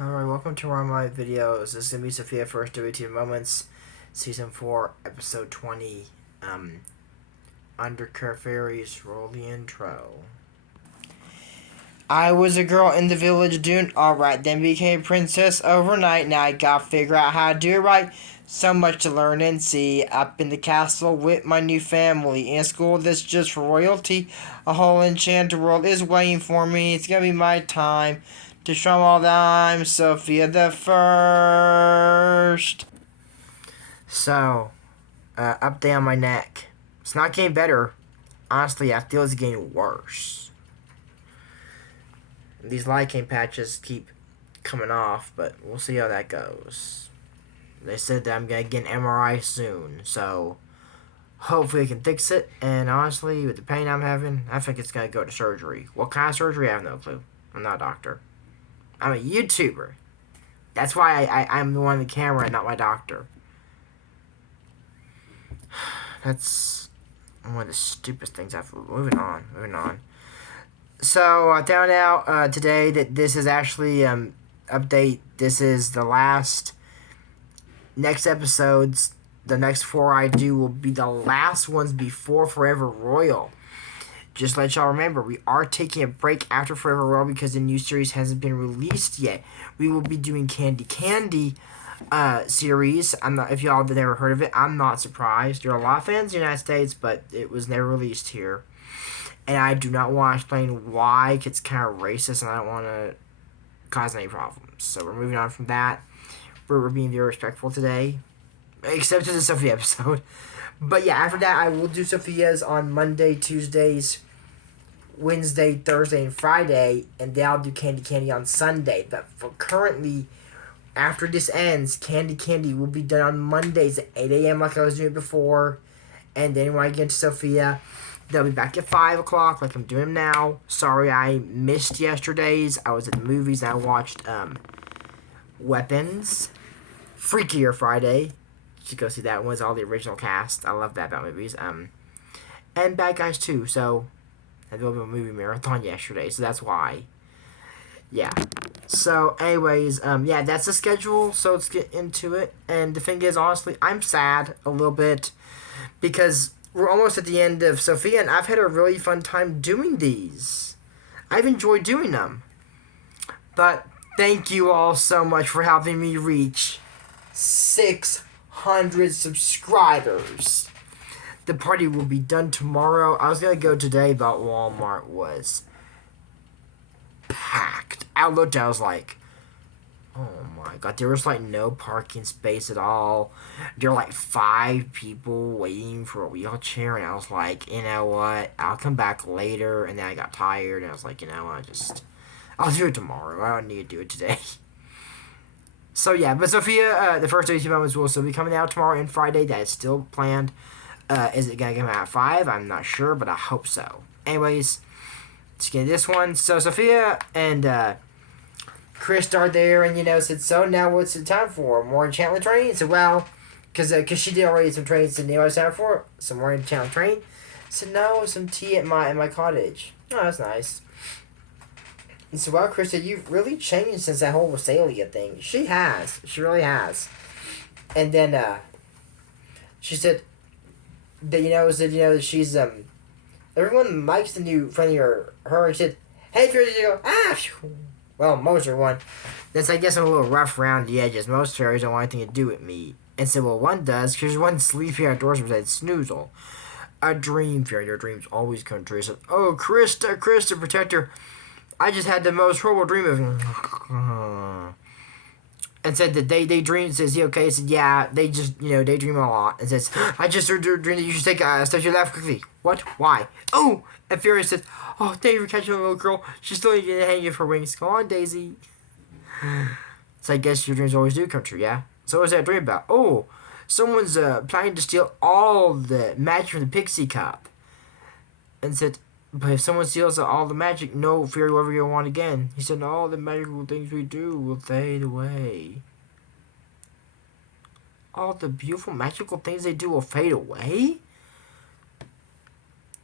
Alright, welcome to one of my videos. This is going to be Sofia First WTF Moments, Season 4, Episode 20, Undercover Fairies. Roll the intro. I was a girl in the village doing alright, then became a princess overnight. Now I gotta figure out how to do it right. So much to learn and see. Up in the castle with my new family. In school that's just for royalty. A whole enchanted world is waiting for me. It's gonna be my time to show 'em all that I'm Sofia the First. So, update on my neck. It's not getting better. Honestly, I feel it's getting worse. These lichene patches keep coming off, but we'll see how that goes. They said that I'm going to get an MRI soon, so hopefully I can fix it. And honestly, with the pain I'm having, I think it's going to go to surgery. What kind of surgery? I have no clue. I'm not a doctor. I'm a YouTuber. That's why I'm the one on the camera and not my doctor. That's one of the stupidest things I've... Moving on. So, I found out today that this is actually, update, this is the last, next episodes, the next 4 I do will be the last ones before Forever Royal. Just let y'all remember, we are taking a break after Forever Royal because the new series hasn't been released yet. We will be doing Candy series. I'm not, if y'all have never heard of it, I'm not surprised. There are a lot of fans in the United States, but it was never released here. And I do not want to explain why, because it's kind of racist, and I don't want to cause any problems. So we're moving on from that. We're being very respectful today, except to the Sophia episode. But yeah, after that, I will do Sophia's on Monday, Tuesdays, Wednesday, Thursday, and Friday, and then I'll do Candy on Sunday. But for currently, after this ends, Candy will be done on Mondays at 8 a.m. like I was doing before. And then when I get to Sophia, they'll be back at 5 o'clock like I'm doing now. Sorry I missed yesterday's. I was at the movies and I watched Weapons. Freakier Friday. You should go see that one. It's all the original cast. I love that about movies. And Bad Guys too. So I did a little movie marathon yesterday. So that's why. Yeah. So anyways, yeah, that's the schedule. So let's get into it. And the thing is, honestly, I'm sad a little bit because we're almost at the end of Sofia, and I've had a really fun time doing these. I've enjoyed doing them. But thank you all so much for helping me reach 600 subscribers. The party will be done tomorrow. I was going to go today, but Walmart was packed. I looked, I was like, oh my god, there was like no parking space at all. There were like 5 people waiting for a wheelchair, and I was like, you know what, I'll come back later. And then I got tired, and I was like, you know what, I'll do it tomorrow. I don't need to do it today. So yeah, but Sofia, the first 82 moments will still be coming out tomorrow and Friday. That is still planned. Is it gonna come out at 5? I'm not sure, but I hope so. Anyways, let's get this one. So Sofia and Chris started there and, said, so now what's the time for? More enchantment training? So, well, because she did already some training. Said, you know what it's time for? Some more enchantment training? Said, no, some tea at my cottage. Oh, that's nice. And so, well, Chris said, you've really changed since that whole Rosalia thing. She has. She really has. And then, she said that, she's, everyone likes the new friend of her. And she said, hey, Fairies, you go, well, most are one. That's, I guess, I'm a little rough around the edges. Most fairies don't want anything to do with me. And said, well, one does, because one sleepy outdoors besides Snoozle. A dream fairy. Your dreams always come true. Said, oh, Krista, protector. I just had the most horrible dream of... And said that they dream. Says, he okay? Said, yeah, they just, they dream a lot. And says, I just dreamed that you should take a step to your left quickly. What? Why? Oh! And Fairy says, oh, thank you for catching the little girl. She's still hanging of her wings. Go on, Daisy. So I guess your dreams always do come true, yeah? So what was that dream about? Oh, someone's planning to steal all the magic from the pixie cup. And said, but if someone steals all the magic, no fairy will ever get one again. He said, all the magical things we do will fade away. All the beautiful magical things they do will fade away?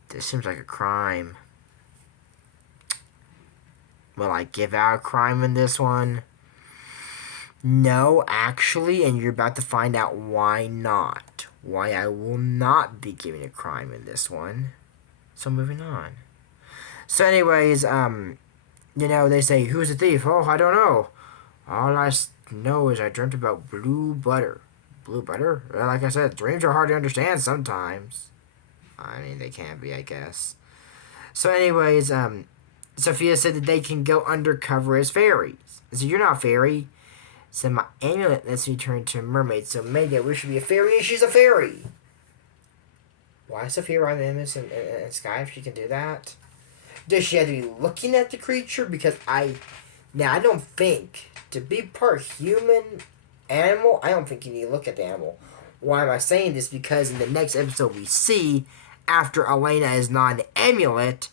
This seems like a crime. Will I give out a crime in this one? No, actually, and you're about to find out why not. Why I will not be giving a crime in this one. So moving on. So anyways, they say, who's the thief? Oh, I don't know. All I know is I dreamt about blue butter. Blue butter? Well, like I said, dreams are hard to understand sometimes. I mean, they can be, I guess. So anyways, Sofia said that they can go undercover as fairies. I said, you're not a fairy. Said my amulet lets me turn into a mermaid, so maybe I wish to be a fairy and she's a fairy. Why is Sophia riding the image in sky if she can do that? Does she have to be looking at the creature? Because I don't think, to be part human animal, I don't think you need to look at the animal. Why am I saying this? Because in the next episode we see, after Elena is not an amulet,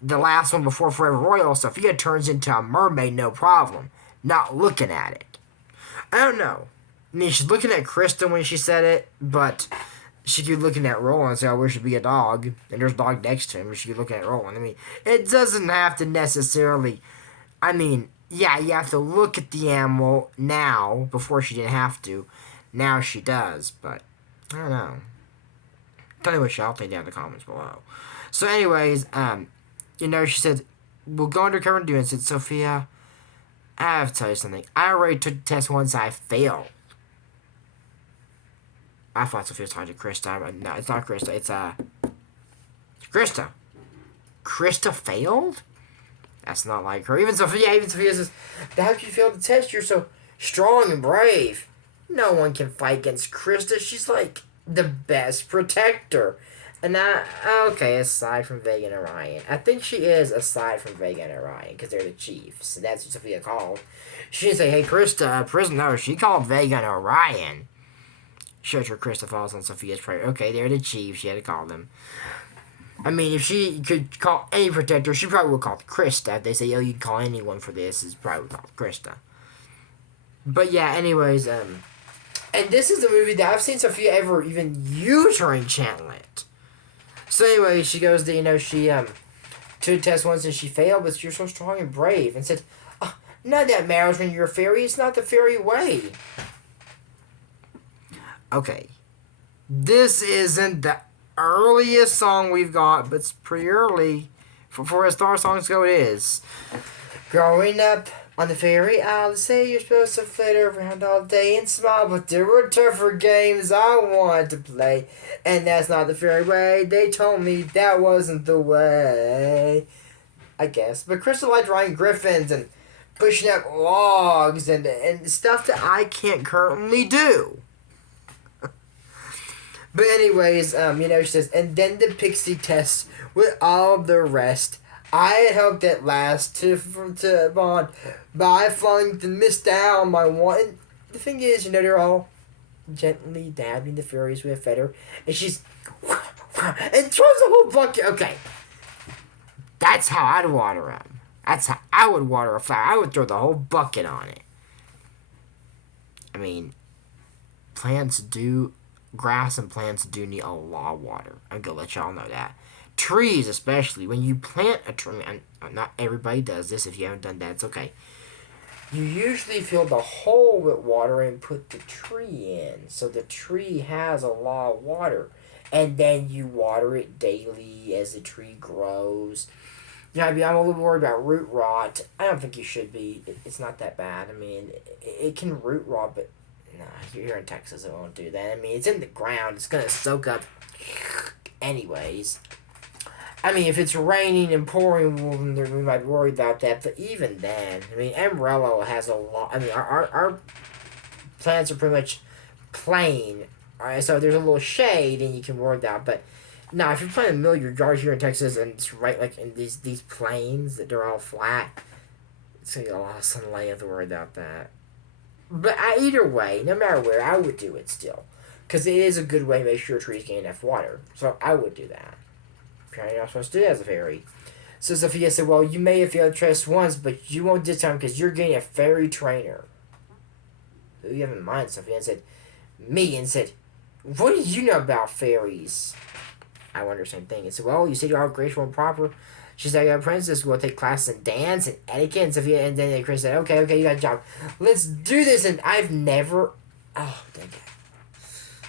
the last one before Forever Royal, Sophia turns into a mermaid, no problem. Not looking at it. I don't know. I mean, she's looking at Krista when she said it, but she could be looking at Roland and say, I wish to be a dog. And there's a dog next to him, but she could be looking at Roland. I mean, it doesn't have to necessarily... I mean, yeah, you have to look at the animal now. Before she didn't have to. Now she does, but I don't know. Tell me what y'all think down in the comments below. So anyways, she said, we'll go undercover and do it. And said, Sophia, I have to tell you something. I already took the test once. I failed. I thought Sophia was talking to Krista. No, it's not Krista. It's Krista. Krista failed? That's not like her. Even Sophia says, how could you fail the test? You're so strong and brave. No one can fight against Krista. She's like the best protector. And okay, aside from Vega and Orion. I think she is aside from Vega and Orion, because they're the chiefs. And that's what Sophia called. She didn't say, hey, Krista, prison. No, she called Vega and Orion. Sure, Krista falls on Sophia's prayer. Okay, they're the chiefs. She had to call them. I mean, if she could call any protector, she probably would call Krista. If they say, oh, you'd call anyone for this, it's probably would call Krista. But yeah, anyways, and this is the movie that I've seen Sophia ever even use her enchantment. So anyway, she goes to, she took the test once and she failed, but you're so strong and brave. And said, oh, none of that matters when you're a fairy. It's not the fairy way. Okay. This isn't the earliest song we've got, but it's pretty early. For as far as songs go, it is. Growing up on the fairy isle, they say you're supposed to flitter around all day and smile, but there were tougher games I wanted to play, and that's not the fairy way. They told me that wasn't the way, I guess. But Crystal liked riding griffins and pushing up logs and stuff that I can't currently do. But anyways, she says, and then the pixie test with all the rest. I had hoped at last to bond, but I flung the mist down my one. And the thing is, they're all gently dabbing the fairies with a feather, and she's and throws the whole bucket. Okay, that's how I'd water them. That's how I would water a flower. I would throw the whole bucket on it. I mean, grass and plants do need a lot of water. I'm gonna let y'all know that. Trees, especially, when you plant a tree, and not everybody does this. If you haven't done that, it's okay. You usually fill the hole with water and put the tree in, so the tree has a lot of water, and then you water it daily as the tree grows. I'm a little worried about root rot. I don't think you should be. It's not that bad. I mean, it can root rot, but nah, here in Texas, it won't do that. I mean, it's in the ground. It's gonna soak up anyways. I mean, if it's raining and pouring, well, then we might worry about that. But even then, I mean, Amarillo has a lot. I mean, our plants are pretty much plain. Alright, so if there's a little shade, then you can worry about. But now, if you're planting a mill your yard here in Texas, and it's right like in these plains that they're all flat, it's gonna get a lot of sunlight. You have to worry about that. But either way, no matter where, I would do it still, because it is a good way to make sure trees get enough water. So I would do that. You're not supposed to do that as a fairy. So Sophia said, well, you may have failed the test once, but you won't this time because you're getting a fairy trainer. Who you have in mind? Sophia said, me, and said, what do you know about fairies? I wonder the same thing. And said, well, you said you're all graceful and proper. She's like, a princess will take classes in dance and etiquette and Sophia. And then Chris said, okay, you got a job. Let's do this. And I've never... Oh, dang it.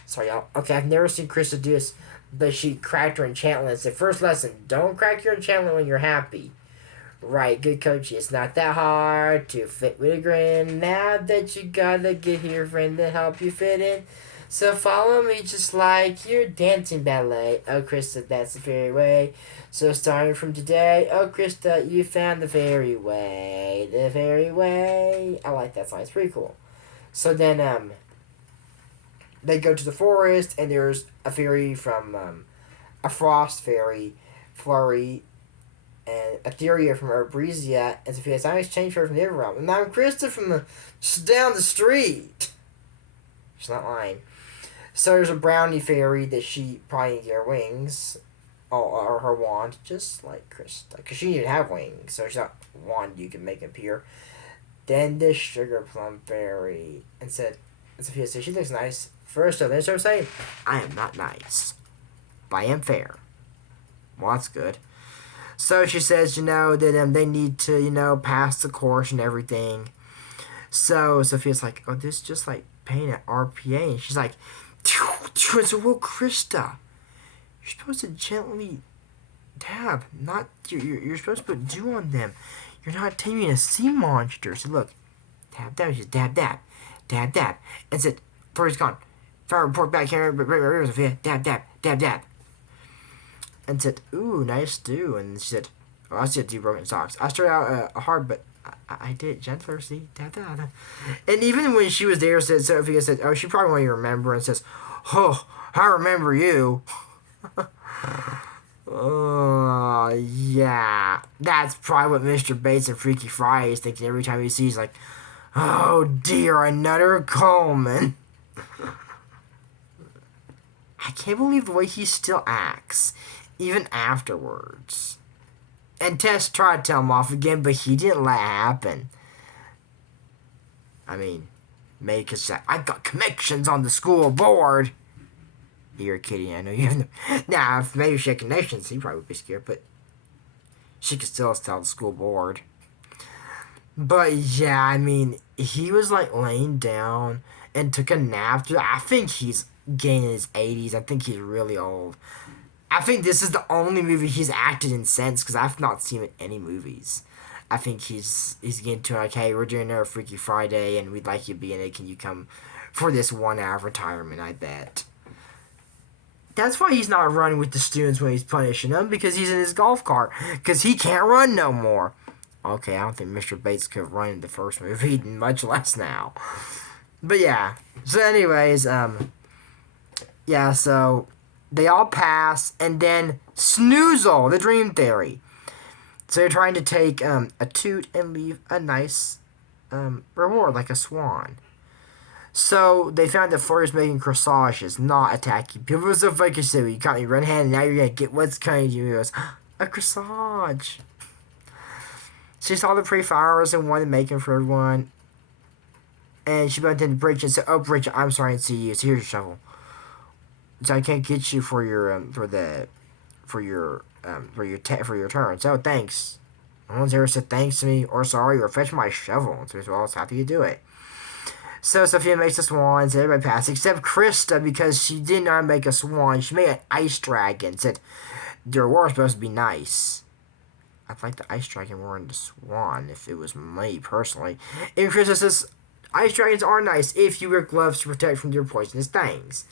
Sorry, y'all. Okay, I've never seen Krista do this, but she cracked her enchantment. It's the first lesson. Don't crack your enchantment when you're happy. Right, good coaching. It's not that hard to fit with a grin. Now that you gotta get your friend to help you fit in. So follow me just like you're dancing ballet. Oh, Krista, that's the fairy way. So starting from today, oh, Krista, you found the fairy way. The fairy way. I like that song. It's pretty cool. So then, they go to the forest, and there's a fairy from, a frost fairy, Flurry, and Etheria from Arbrizia, and Sophia. So I exchanged her from the other realm. And I'm Krista from just down the street. She's not lying. So there's a brownie fairy that she probably needs her wings, or her wand, just like Krista. Because she didn't have wings, so she's not a wand you can make appear. Then this sugar plum fairy, and Sophia said, she looks nice. First, then started saying, I am not nice, but I am fair. Well, that's good. So she says, that they need to, pass the course and everything. So Sophia's like, oh, this is just like pain at RPA. And she's like, it's a real Krista. You're supposed to gently dab, not, you're supposed to put dew on them. You're not taming a sea monster. So look, dab, dab, she's dab, dab, dab, dab. And said, Fairy's gone. Fire report back here, Sophia, dab, dab, dab, dab. And said, ooh, nice dew. And she said, oh, I see 2 broken socks. I started out hard, but I did it gentler, see? Da, da, da. And even when she was there, Sophia said, oh, she probably won't even remember, and says, oh, I remember you. Oh, yeah. That's probably what Mr. Bates and Freaky Friday is thinking every time he sees, like, oh, dear, another Coleman. I can't believe the way he still acts, even afterwards. And Tess tried to tell him off again, but he didn't let it happen. I mean, maybe because I got connections on the school board. You're kidding, I know you have no... Nah, if maybe she had connections, he probably would be scared, but she could still tell the school board. But yeah, I mean, he was like laying down and took a nap. I think he's getting in his 80s. I think he's really old. I think this is the only movie he's acted in since, because I've not seen him in any movies. I think he's getting to like, hey, we're doing our Freaky Friday, and we'd like you to be in it. Can you come for this 1 hour of retirement, I bet. That's why he's not running with the students when he's punishing them, because he's in his golf cart, because he can't run no more. Okay, I don't think Mr. Bates could run in the first movie, much less now. But yeah. So anyways, yeah, so they all pass, and then Snoozle, the Dream Theory. So they're trying to take a toot and leave a nice reward, like a swan. So they found that Fleur is making corsages, not attacking people. It was so fucking silly. You caught me red-handed, now you're gonna get what's coming to you. He goes, a corsage. She saw the pretty flowers and wanted to make them for everyone. And she went into Bridget and said, oh, Bridget, I'm sorry to see you. So here's your shovel. So I can't get you for your for your turn. So thanks. No one's ever said thanks to me or sorry or fetch my shovel. So well, it's happy you do it. So Sophia makes a swan, so everybody passed, except Krista, because she did not make a swan. She made an ice dragon. Said the reward's supposed to be nice. I'd like the ice dragon more than the swan if it was me personally. And Krista says, ice dragons are nice if you wear gloves to protect from your poisonous things.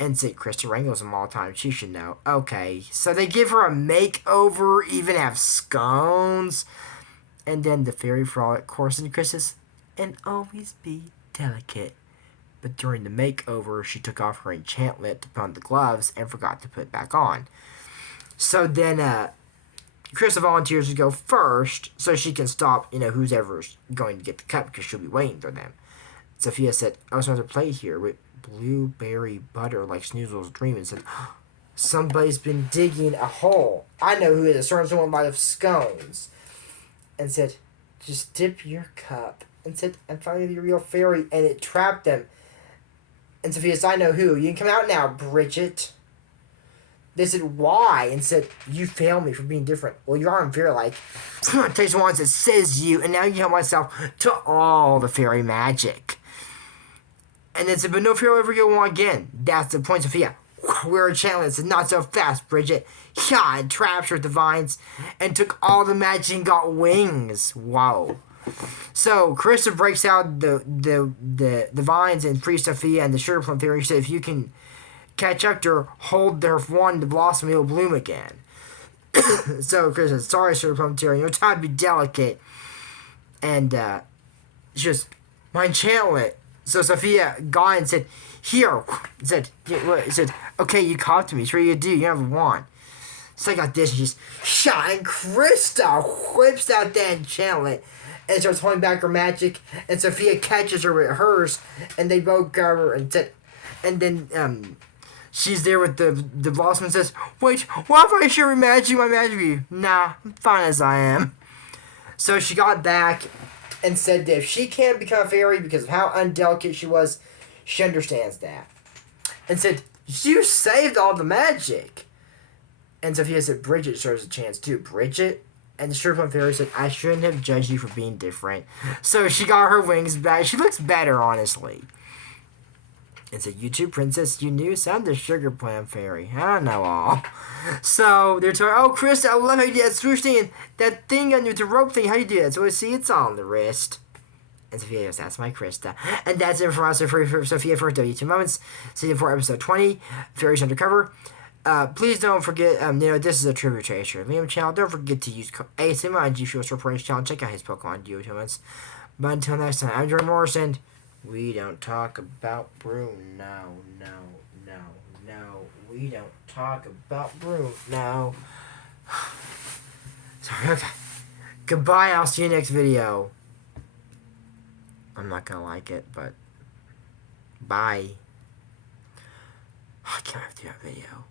And said Krista wrangles them all the time. She should know. Okay, so they give her a makeover, even have scones. And then the fairy frolic course, and Krista says, and always be delicate. But during the makeover, she took off her enchantment to put on the gloves and forgot to put it back on. So then Krista volunteers to go first so she can stop, who's ever's going to get the cup, because she'll be waiting for them. Sophia said, I was going to play here with blueberry butter like Snoozle's dream, and said, somebody's been digging a hole. I know who it is. Someone might have scones. And said, just dip your cup. And said, I'm finding the real fairy, and it trapped them. And Sophia said, I know who. You can come out now, Bridget. They said, why? And said, you failed me for being different. Well, you are in fear, like, takes one that says you, and now you help myself to all the fairy magic. And then said, but no fear will ever get one again. That's the point, Sophia. We're channeling. Said, not so fast, Bridget. Yeah, and trapped her with the vines, and took all the magic and got wings. Whoa. So, Krista breaks out the vines and frees Sophia and the sugar plum fairy. She said, if you can catch up to her, hold their one to blossom, it will bloom again. So, Krista said, sorry, sugar plum fairy, no time to be delicate. And, she just, my enchantment. So, Sophia got and said, here. Said, okay, you caught me. Sure you do. You have a wand. So I got this, and she's shot, and Krista whips out that enchantment and starts holding back her magic, and Sophia catches her with hers, and they both grab her and said, and then she's there with the blossom and says, wait, what if I share my magic with you? Nah, I'm fine as I am. So she got back and said that if she can't become a fairy because of how undelicate she was, she understands that. And said, you saved all the magic. And Sophia said, Bridget deserves a chance too. Bridget? And the sugar plum fairy said, I shouldn't have judged you for being different. So she got her wings back. She looks better, honestly. And said, you too, princess, you knew? So I'm the sugar plum fairy. I don't know all. So they're talking, oh, Krista, I love how you did that swoosh thing and that thing under the rope thing. How do you do that? So I see it's all on the wrist. And Sophia goes, that's my Krista. And that's it from us for Sophia for WTF Moments. Season 4, episode 20, Fairies Undercover. Please don't forget, this is a tribute to Acer Liam channel. Don't forget to use code ASM on G Fuel Store Price channel. Check out his Pokemon Duo Moments. But until next time, I'm Jordan Morrison. We don't talk about Bruno. No. We don't talk about Bruno. Sorry, okay. Goodbye, I'll see you next video. I'm not gonna like it, but bye. I can't have to do that video.